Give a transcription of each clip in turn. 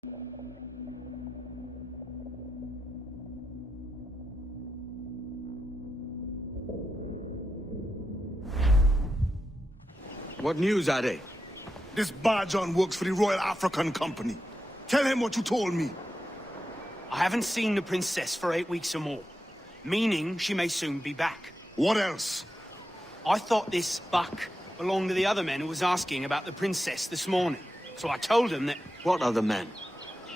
What news are they? This Barjon works for the Royal African Company. Tell him what you told me. I haven't seen the princess for 8 weeks or more, meaning she may soon be back. What else? I thought this buck belonged to the other men who was asking about the princess this morning. So I told him that... What other men?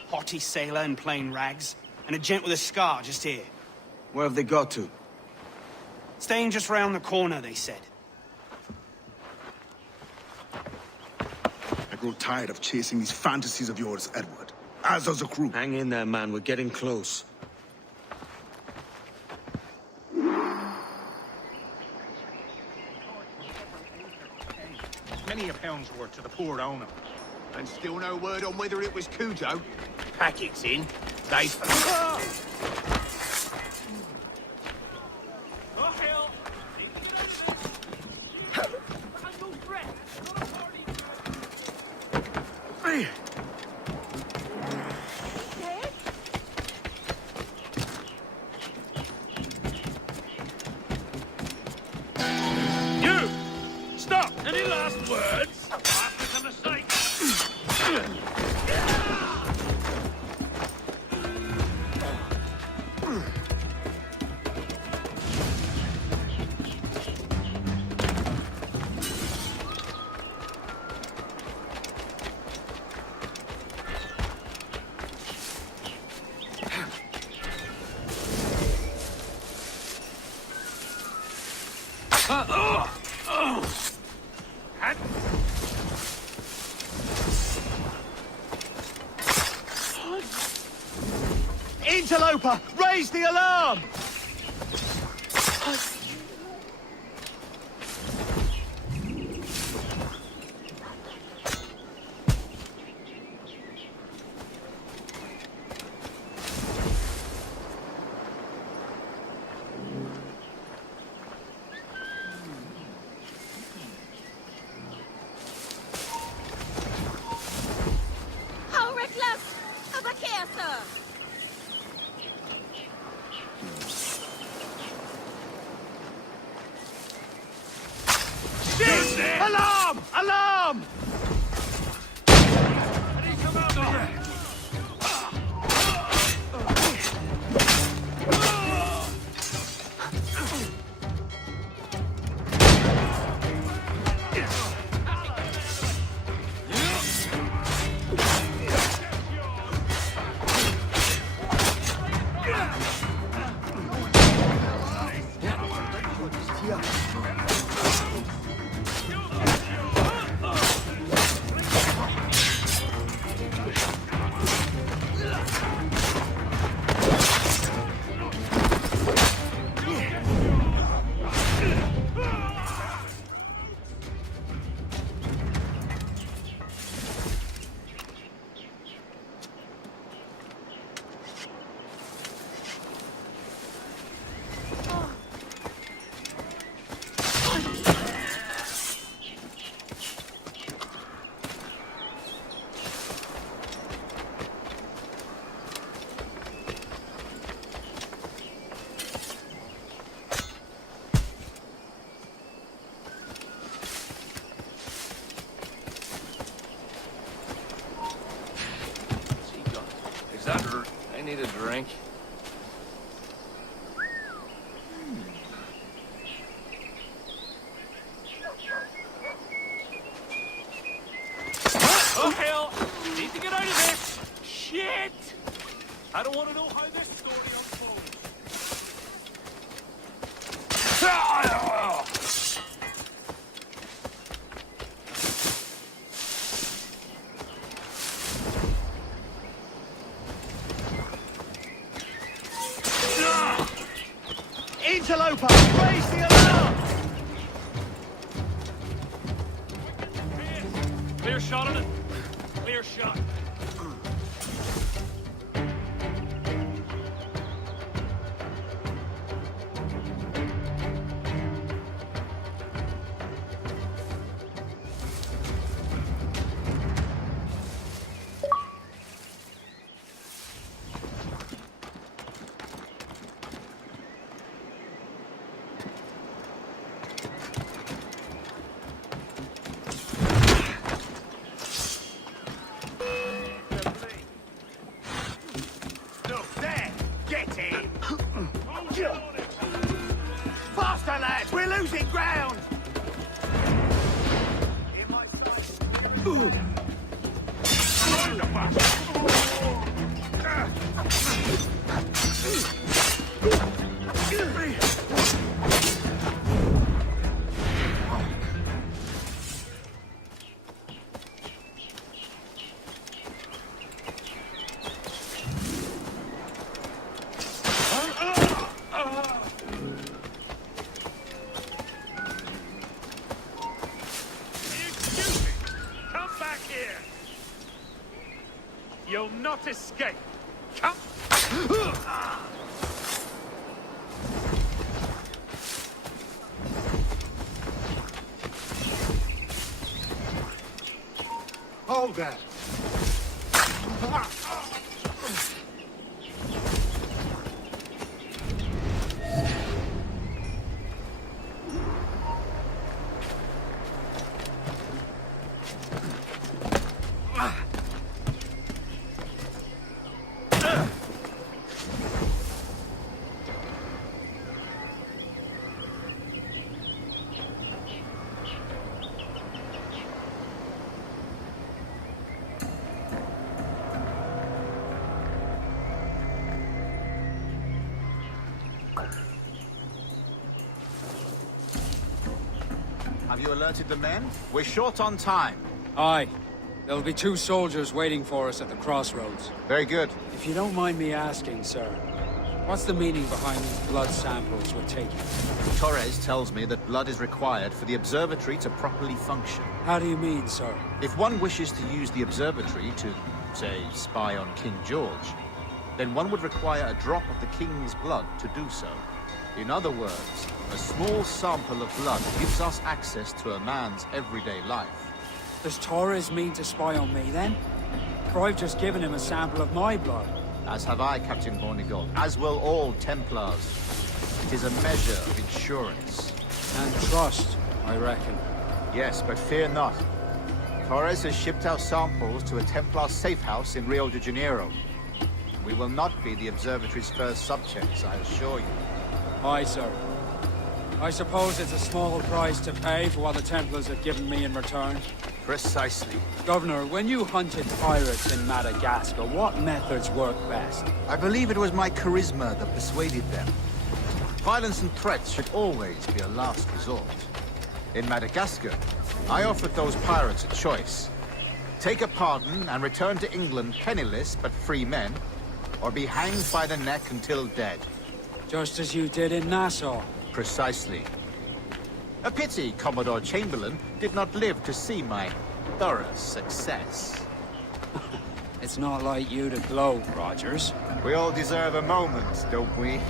Haughty sailor in plain rags, and a gent with a scar just here. Where have they got to? Staying just round the corner, they said. I grow tired of chasing these fantasies of yours, Edward. As does the crew. Hang in there, man. We're getting close. Many a pound's worth to the poor owner. And still no word on whether it was Cujo. Packets in. They... You! Stop! Any last words? After the mistake. Interloper! Raise the alarm! How reckless! Have a care, sir! Alarm! Alarm! Is that... I need a drink. Oh, hell! Need to get out of this! Shit! I don't want to know how this story unfolds. Interloper! Raise the alarm! Clear shot on it. Clear shot. losing ground! In my sight. Excuse me. Come back here. You'll not escape. Come. Hold that. Have you alerted the men? We're short on time. Aye. There'll be 2 soldiers waiting for us at the crossroads. Very good. If you don't mind me asking, sir, what's the meaning behind these blood samples we're taking? Torres tells me that blood is required for the observatory to properly function. How do you mean, sir? If one wishes to use the observatory to, say, spy on King George, then one would require a drop of the king's blood to do so. In other words, a small sample of blood gives us access to a man's everyday life. Does Torres mean to spy on me, then? For I've just given him a sample of my blood. As have I, Captain Hornigold, as will all Templars. It is a measure of insurance. And trust, I reckon. Yes, but fear not. Torres has shipped our samples to a Templar safe house in Rio de Janeiro. We will not be the observatory's first subjects, I assure you. Aye, sir. I suppose it's a small price to pay for what the Templars have given me in return. Precisely. Governor, when you hunted pirates in Madagascar, what methods work best? I believe it was my charisma that persuaded them. Violence and threats should always be a last resort. In Madagascar, I offered those pirates a choice. Take a pardon and return to England penniless but free men, or be hanged by the neck until dead. Just as you did in Nassau. Precisely. A pity Commodore Chamberlain did not live to see my thorough success. It's not like you to gloat, Rogers. We all deserve a moment, don't we?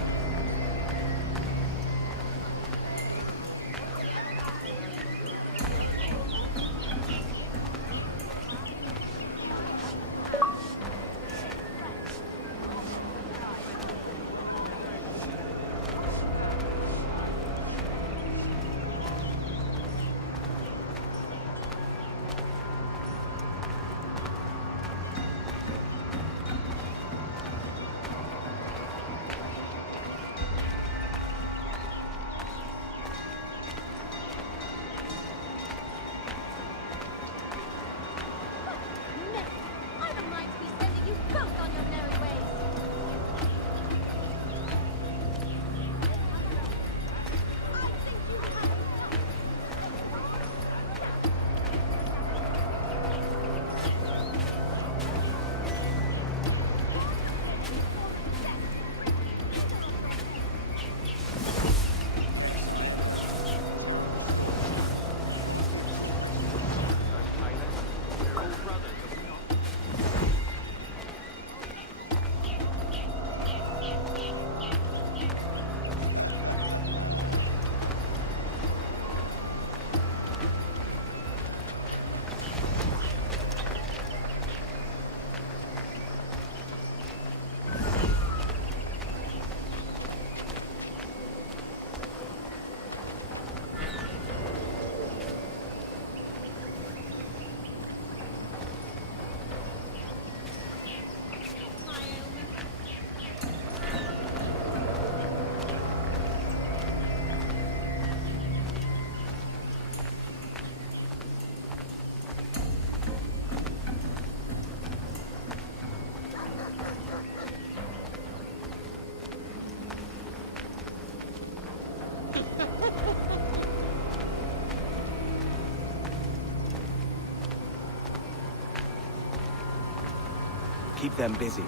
Keep them busy.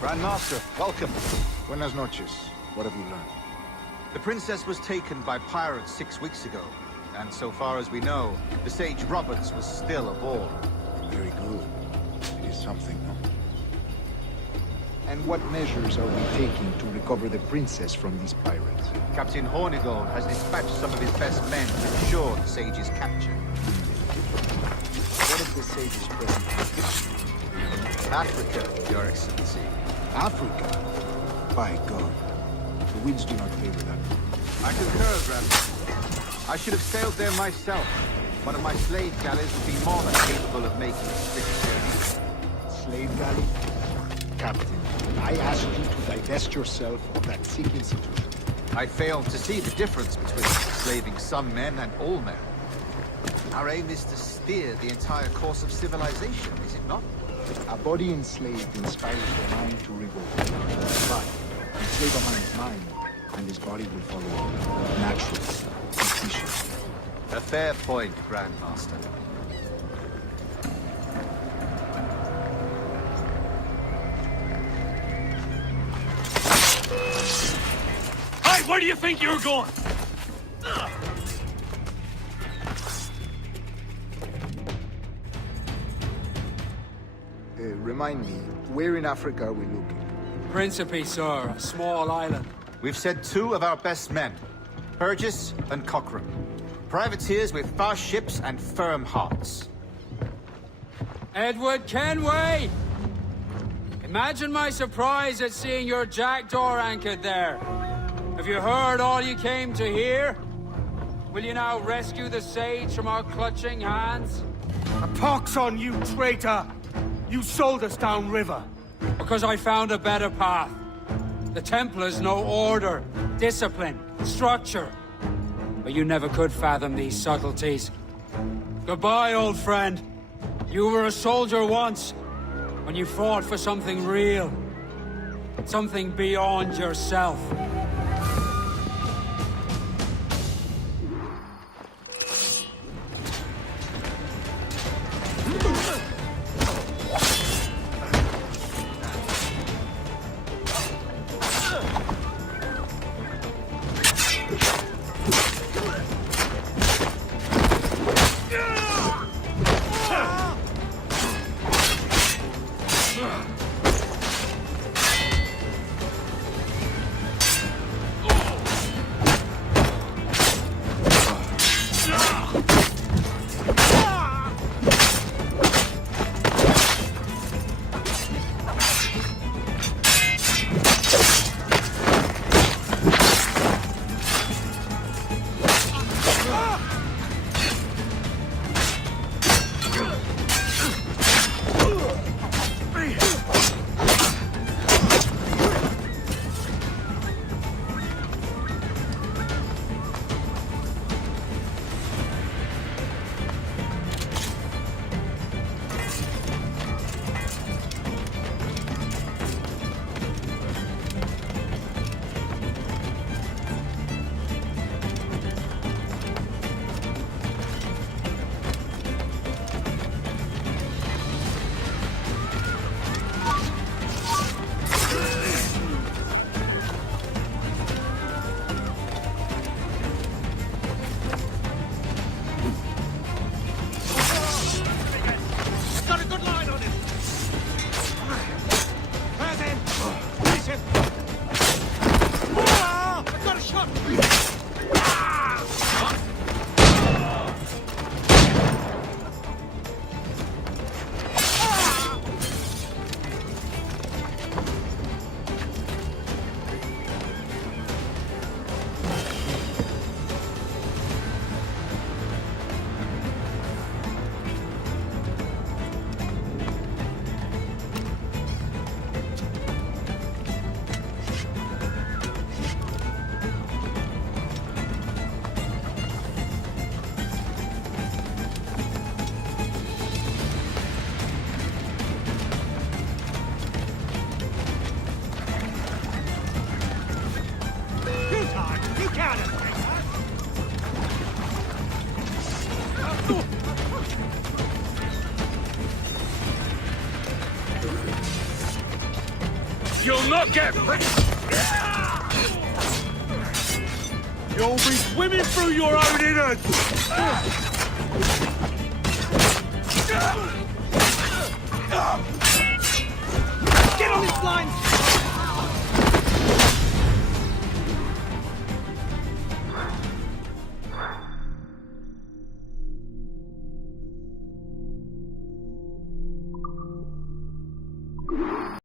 Grandmaster, welcome. Buenas noches. What have you learned? The princess was taken by pirates 6 weeks ago. And so far as we know, the Sage Roberts was still aboard. Very good. It is something, no? And what measures are we taking to recover the princess from these pirates? Captain Hornigold has dispatched some of his best men to ensure the Sage's capture. What is the Sage's present position? Africa, Your Excellency. Africa? By God. The winds do not favor that. I concur, Grandmaster. I should have sailed there myself. One of my slave galleys would be more than capable of making a quick journey. Slave galley? Captain, I asked you to divest yourself of that sick institution. I failed to see the difference between enslaving some men and all men. Our aim is to steer the entire course of civilization, is it not? A body enslaved inspires the mind to revolt. But enslave a man's mind, and his body will follow naturally, efficiently. A fair point, Grandmaster. Hey, where do you think you're going? Remind me, where in Africa are we looking? Principe, sir. A small island. We've sent 2 of our best men, Burgess and Cochrane. Privateers with fast ships and firm hearts. Edward Kenway! Imagine my surprise at seeing your jackdaw anchored there. Have you heard all you came to hear? Will you now rescue the Sage from our clutching hands? A pox on you, traitor! You sold us downriver. Because I found a better path. The Templars know order, discipline, structure. But you never could fathom these subtleties. Goodbye, old friend. You were a soldier once, when you fought for something real. Something beyond yourself. You'll not get free! You'll be swimming through your own innards! Get on this line!